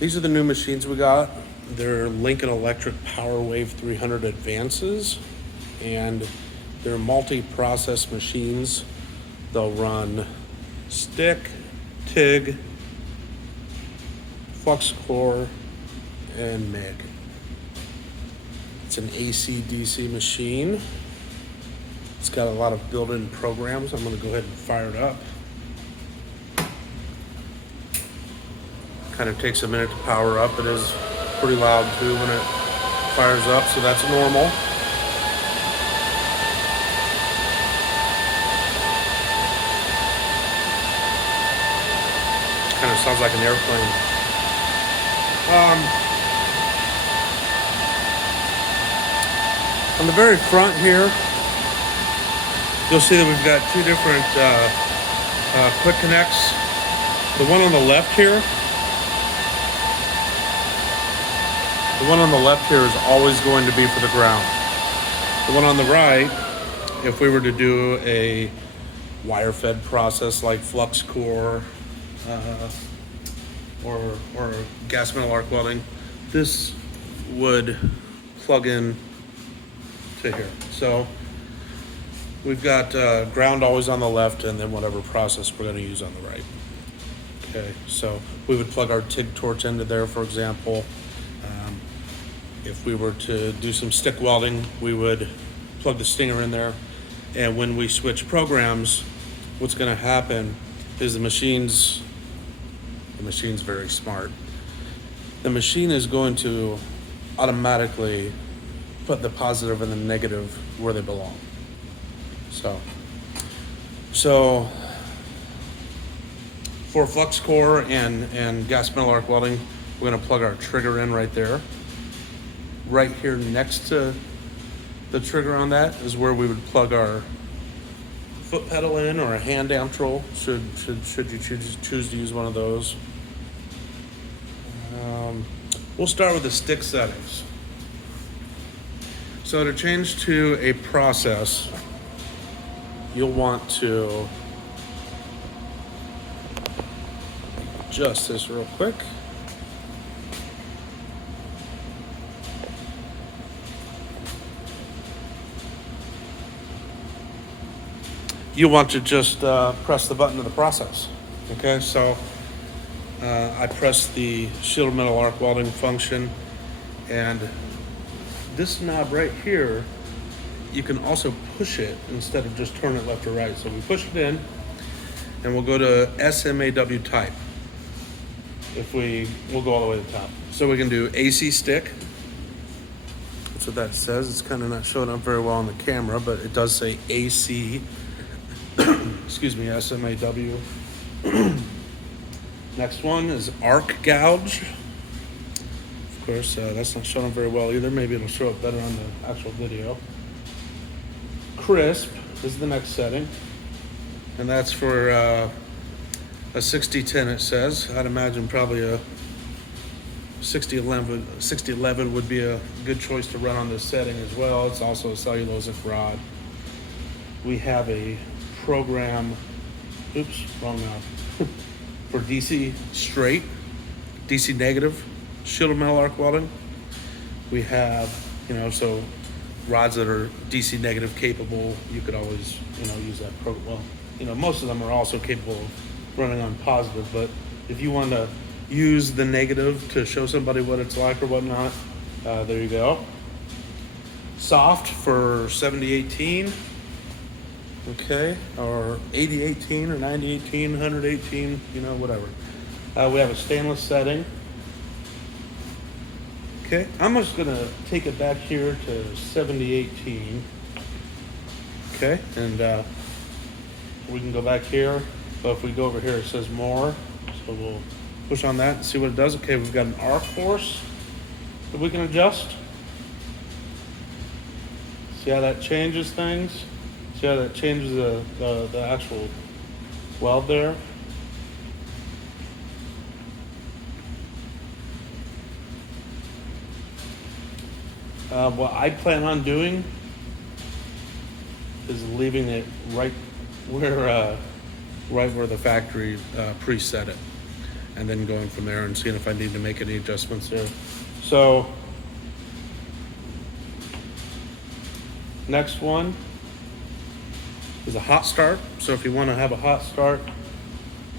These are the new machines we got. They're Lincoln Electric PowerWave 300 Advances, and they're multi-process machines. They'll run stick, TIG, Flux core, and MIG. It's an AC/DC machine. It's got a lot of built-in programs. I'm going to go ahead and fire it up. Kind of takes a minute to power up. It is pretty loud too when it fires up, so that's normal. Kind of sounds like an airplane. On the very front here, you'll see that we've got two different quick connects. The one on the left here, is always going to be for the ground. The one on the right, if we were to do a wire-fed process like flux core or gas metal arc welding, this would plug in to here. So we've got ground always on the left, and then whatever process we're going to use on the right. Okay, so we would plug our TIG torch into there, for example. If we were to do some stick welding, we would plug the stinger in there. And when we switch programs, what's going to happen is the machine's very smart. The machine is going to automatically put the positive and the negative where they belong. So for flux core and gas metal arc welding, we're going to plug our trigger in right there. Right here next to the trigger on that is where we would plug our foot pedal in, or a hand amtrol, should you choose to use one of those. We'll start with the stick settings. So to change to a process, you'll want to adjust this real quick. You want to just press the button of the process. Okay, so I press the shielded metal arc welding function, and this knob right here, you can also push it instead of just turn it left or right. So we push it in, and we'll go to SMAW type. We'll go all the way to the top. So we can do AC stick. That's what that says. It's kind of not showing up very well on the camera, but it does say AC. Excuse me, SMAW. Next one is arc gouge. Of course, that's not showing up very well either. Maybe it'll show up better on the actual video. Crisp is the next setting, and that's for a 6010. It says. I'd imagine probably a 6011 would be a good choice to run on this setting as well. It's also a cellulosic rod. We have a program, wrong knob, for DC straight, DC negative, shielded metal arc welding. We have, so rods that are DC negative capable, you could always, use that program. Well, most of them are also capable of running on positive, but if you want to use the negative to show somebody what it's like or whatnot, there you go. Soft for 7018. Okay, or 8018 or 9018, 118, whatever. We have a stainless setting. Okay, I'm just gonna take it back here to 7018. Okay, and we can go back here. So if we go over here, it says more. So we'll push on that and see what it does. Okay, we've got an arc force that we can adjust. See how that changes things? See how that changes the actual weld there? What I plan on doing is leaving it right where the factory preset it. and then going from there and seeing if I need to make any adjustments there. So next one is a hot start. So if you want to have a hot start,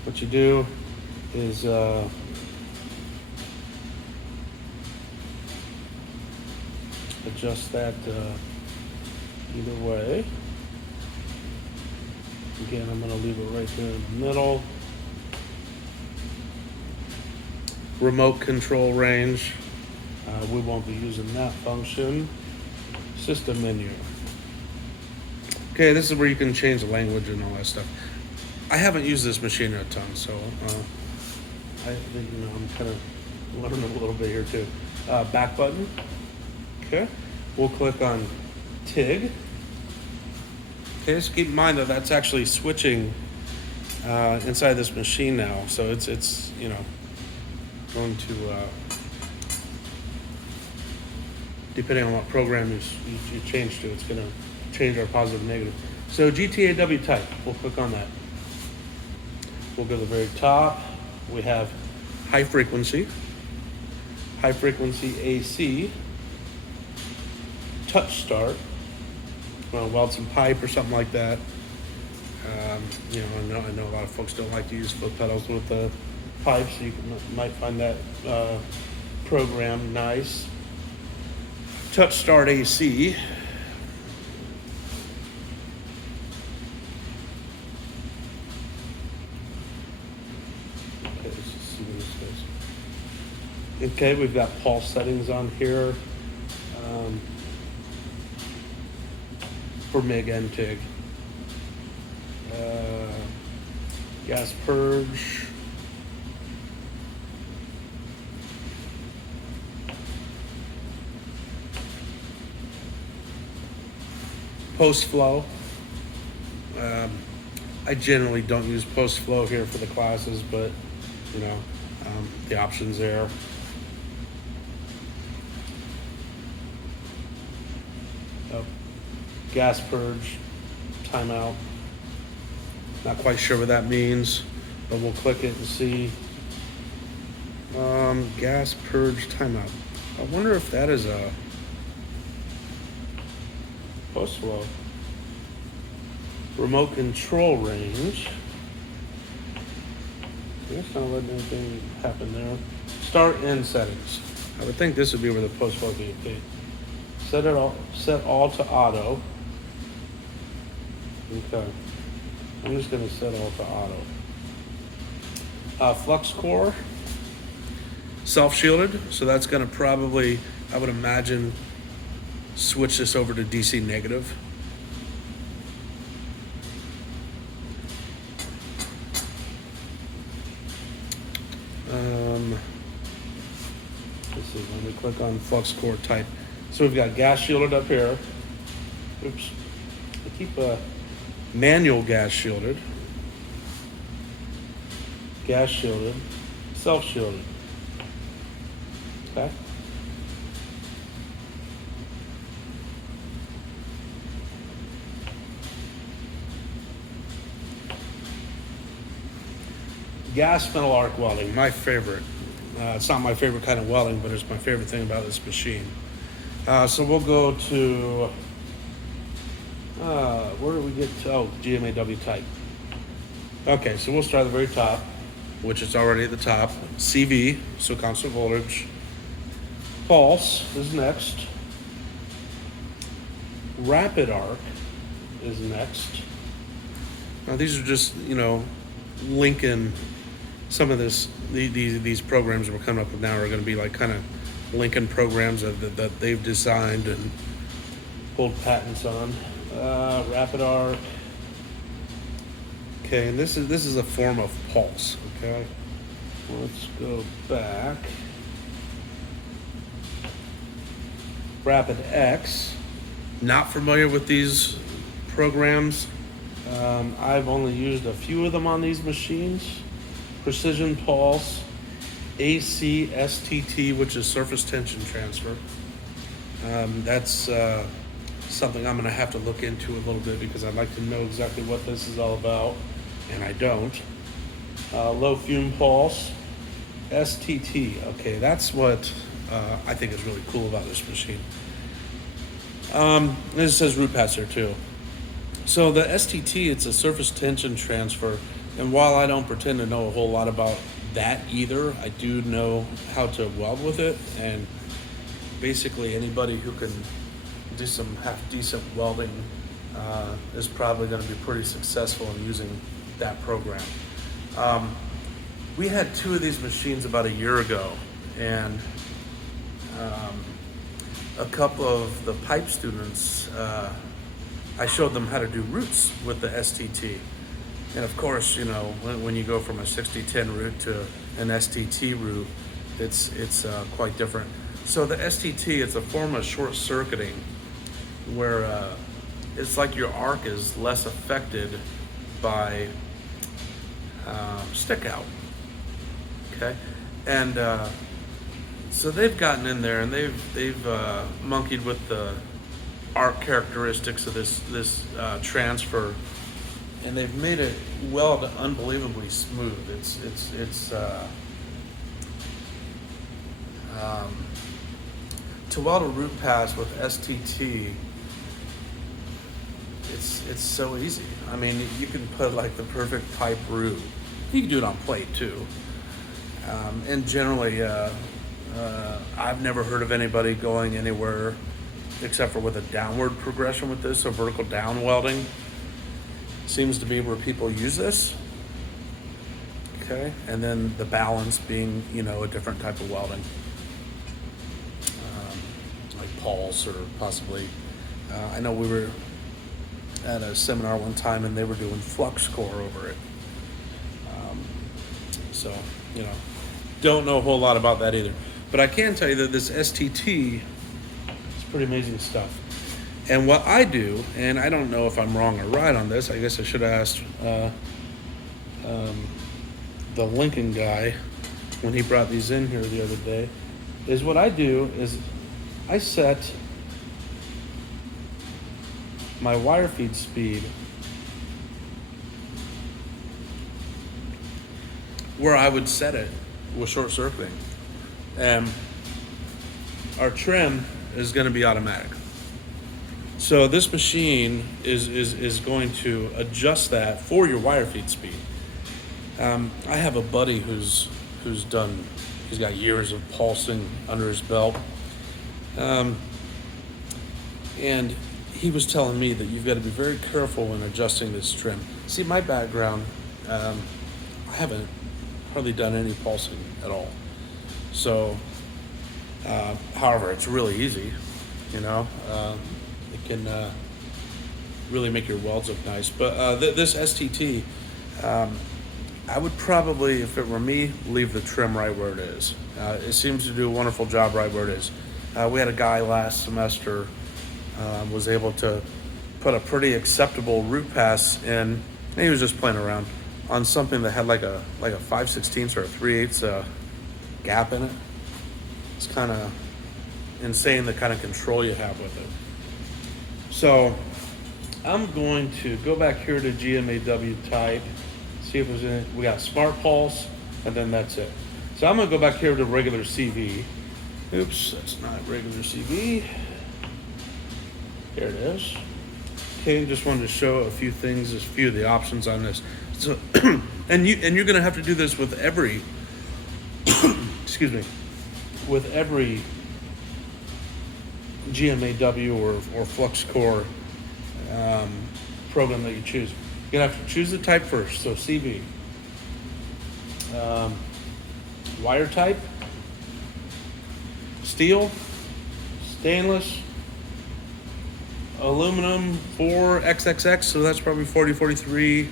what you do is adjust that either way. Again, I'm going to leave it right there in the middle. Remote control range. We won't be using that function. System menu. Okay, this is where you can change the language and all that stuff. I haven't used this machine a ton, so I think, I'm kind of learning a little bit here too. Back button. Okay, we'll click on TIG. Okay, just keep in mind that that's actually switching inside this machine now, so it's going to depending on what program you change to, it's going to change our positive and negative. So GTAW type, we'll click on that. We'll go to the very top. We have high frequency AC, touch start. Want to weld some pipe or something like that. I know a lot of folks don't like to use foot pedals with the pipe, so you might find that program nice. Touch start AC. Okay, let's just see what this does. Okay, we've got pulse settings on here. For MIG and TIG. Gas purge. Post flow. I generally don't use post flow here for the classes, but the options there. Gas purge, timeout. Not quite sure what that means, but we'll click it and see. Gas purge timeout. I wonder if that is a post flow. Remote control range. It's not letting anything happen there. Start end settings. I would think this would be where the post flow would be. Okay. Set all to auto. Okay, I'm just going to set all to auto. Flux core, self-shielded, so that's going to probably, I would imagine, switch this over to DC negative. Let's see, when we click on flux core type. So we've got gas shielded up here. Oops, I keep manual gas shielded, self-shielded. Okay. Gas metal arc welding, my favorite. It's not my favorite kind of welding, but it's my favorite thing about this machine. So we'll go to where do we get to? Oh, GMAW type. Okay, so we'll start at the very top, which is already at the top. CV, so constant voltage. Pulse is next. Rapid arc is next. Now these are just, linking some of these programs we're coming up with now are going to be like kind of linking programs that they've designed and pulled patents on. Rapid arc. Okay, and this is a form of pulse. Okay, let's go back. Rapid X. Not familiar with these programs. I've only used a few of them on these machines. Precision pulse, AC STT, which is surface tension transfer. That's something I'm going to have to look into a little bit because I'd like to know exactly what this is all about, and I don't. Low fume pulse, STT. Okay, that's what I think is really cool about this machine. This says root pass there too. So the STT, it's a surface tension transfer, and while I don't pretend to know a whole lot about that either, I do know how to weld with it, and basically anybody who can do some half decent welding is probably going to be pretty successful in using that program. We had two of these machines about a year ago, and a couple of the pipe students, I showed them how to do roots with the STT. And of course, you know, when you go from a 60-10 root to an STT root, it's quite different. So the STT, it's a form of short circuiting where it's like your arc is less affected by stick out. Okay, and so they've gotten in there and they've monkeyed with the arc characteristics of this transfer, and they've made it weld unbelievably smooth. It's to weld a root pass with STT, it's so easy. I mean, you can put like the perfect pipe root. You can do it on plate too. And generally, I've never heard of anybody going anywhere except for with a downward progression with this, so vertical down welding seems to be where people use this. Okay, and then the balance being, you know, a different type of welding, like pulse or possibly. I know we were at a seminar one time and they were doing Flux core over it. So, you know, don't know a whole lot about that either. But I can tell you that this STT is pretty amazing stuff. And what I do, and I don't know if I'm wrong or right on this, I guess I should have asked the Lincoln guy when he brought these in here the other day, is what I do is I set my wire feed speed where I would set it with short circuiting. And our trim is going to be automatic. So this machine is going to adjust that for your wire feed speed. I have a buddy who's got years of pulsing under his belt. And he was telling me that you've got to be very careful when adjusting this trim. See, my background, I haven't hardly done any pulsing at all. So, however, it's really easy, you know. It can really make your welds look nice. But this STT, I would probably, if it were me, leave the trim right where it is. It seems to do a wonderful job right where it is. We had a guy last semester was able to put a pretty acceptable root pass in, and he was just playing around on something that had like a 5/16 or a 3/8 gap in it. It's kind of insane the kind of control you have with it. So I'm going to go back here to GMAW type, see if there's any. We got Smart Pulse, and then that's it. So I'm gonna go back here to regular CV. Oops, that's not regular CV. Here it is. Okay, just wanted to show a few things, a few of the options on this. So, and you're gonna have to do this with every, excuse me, with every GMAW or Flux core program that you choose. You're gonna have to choose the type first. So CV, wire type, steel, stainless, aluminum 4XXX, so that's probably 4043.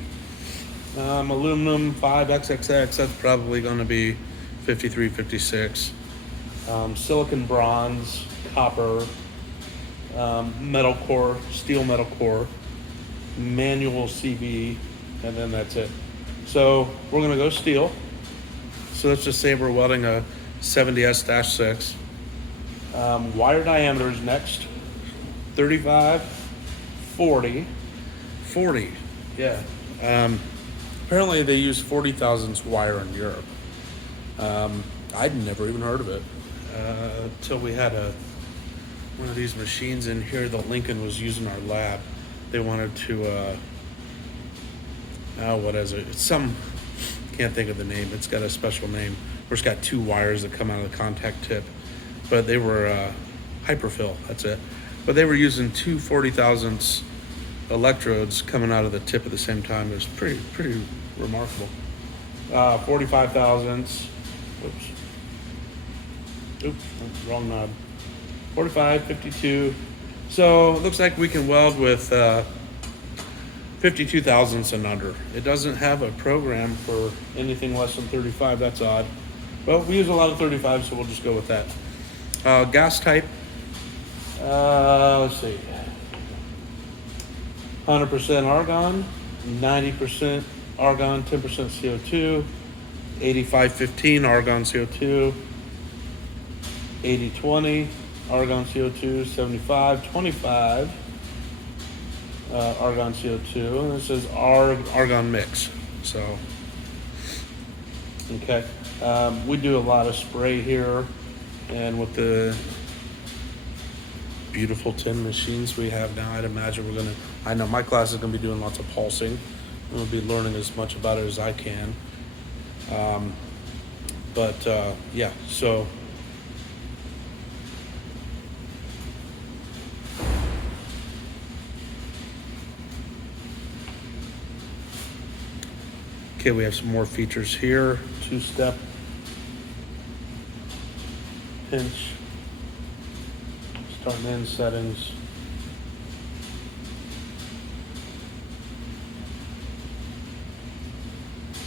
Aluminum 5XXX, that's probably going to be 5356. Silicon bronze, copper, metal core, steel metal core, manual CV, and then that's it. So we're going to go steel. So let's just say we're welding a 70S-6. Wire diameters next. 35, 40, yeah. Apparently they use 40 thousandths wire in Europe. I'd never even heard of it until we had one of these machines in here that Lincoln was using in our lab. They wanted to, what is it? It's can't think of the name. It's got a special name. Where it's got two wires that come out of the contact tip. But they were hyperfill, that's it. But they were using two 40 thousandths electrodes coming out of the tip at the same time. It was pretty remarkable. 45 thousandths. Oops, wrong knob. 45, 52. So it looks like we can weld with 52 thousandths and under. It doesn't have a program for anything less than 35. That's odd. Well, we use a lot of 35, so we'll just go with that. Gas type. Let's see. 100% argon, 90% argon, 10% CO2, 85-15 argon CO2, 80-20 argon CO2, 75-25 argon CO2, and this is argon mix. So, okay, we do a lot of spray here, and with the beautiful 10 machines we have now, I'd imagine I know my class is gonna be doing lots of pulsing. We'll be learning as much about it as I can. Yeah, so. Okay, we have some more features here. 2-step pinch, start and end settings.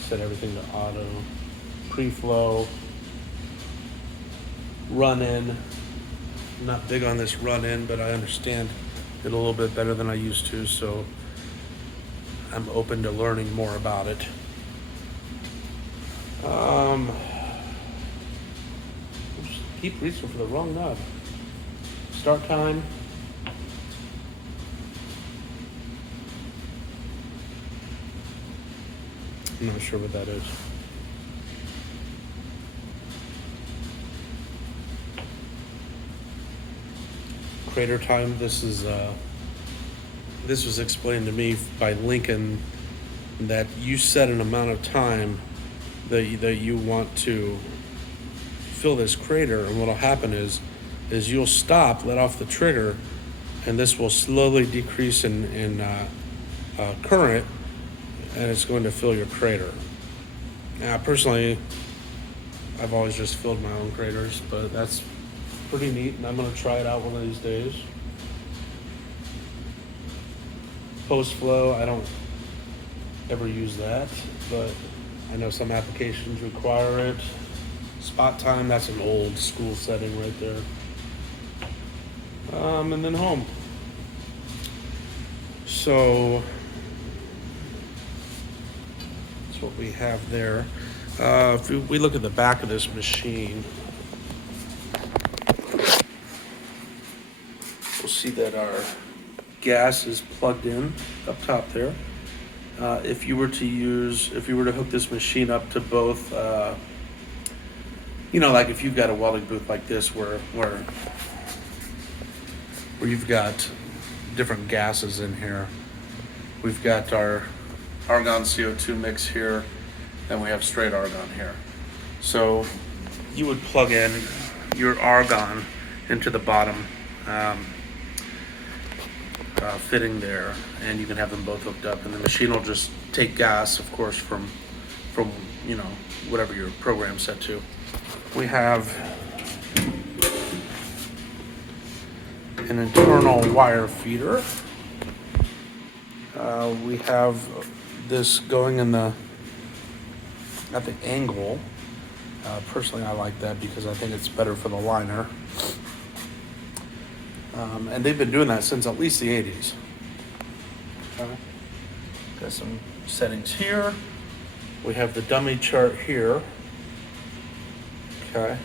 Set everything to auto, pre-flow, run in. I'm not big on this run in, but I understand it a little bit better than I used to, so I'm open to learning more about it. Just keep reaching for the wrong knob. Start time. I'm not sure what that is. Crater time. This was explained to me by Lincoln that you set an amount of time that you want to fill this crater, and what'll happen is you'll stop, let off the trigger, and this will slowly decrease in current, and it's going to fill your crater. Now, personally, I've always just filled my own craters, but that's pretty neat, and I'm going to try it out one of these days. Post flow, I don't ever use that, but I know some applications require it. Spot time, that's an old school setting right there. And then home. So that's what we have there. If we look at the back of this machine, we'll see that our gas is plugged in up top there. If you were to hook this machine up to both, like if you've got a welding booth like this where you've got different gases in here, we've got our argon CO2 mix here, and we have straight argon here. So you would plug in your argon into the bottom fitting there, and you can have them both hooked up, and the machine will just take gas, of course, from whatever your program's set to. We have an internal wire feeder. We have this going at the angle. Personally, I like that because I think it's better for the liner. And they've been doing that since at least the 80s. Okay. Got some settings here. We have the dummy chart here. Okay.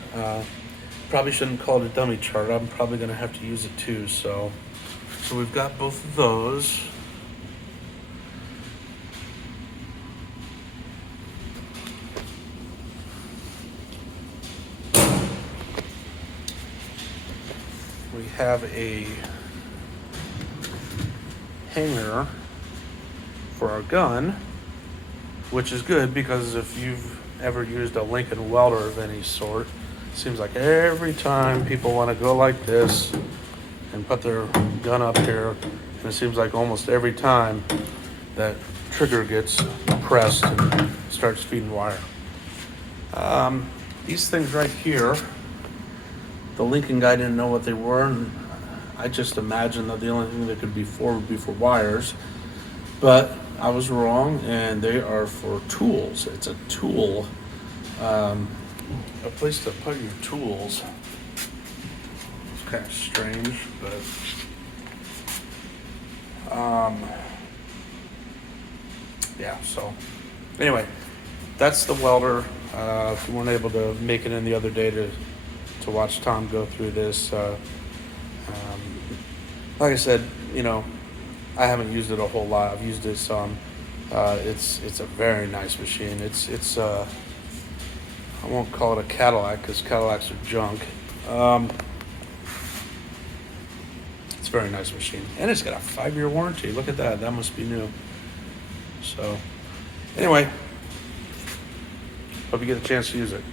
Probably shouldn't call it a dummy chart. I'm probably going to have to use it too. So we've got both of those. we have a hanger for our gun, which is good because if you've ever used a Lincoln welder of any sort, it seems like every time people want to go like this and put their gun up here, and it seems like almost every time that trigger gets pressed and starts feeding wire. These things right here, the Lincoln guy didn't know what they were, and I just imagined that the only thing that could be for would be for wires, but I was wrong, and they are for tools. It's a tool, a place to put your tools. It's kind of strange, but yeah, so anyway, that's the welder. If you weren't able to make it in the other day to watch Tom go through this, like I said, you know, I haven't used it a whole lot. I've used it some. It's a very nice machine. It's I won't call it a Cadillac because Cadillacs are junk. It's a very nice machine, and it's got a 5-year warranty. Look at that. That must be new. So, anyway, hope you get a chance to use it.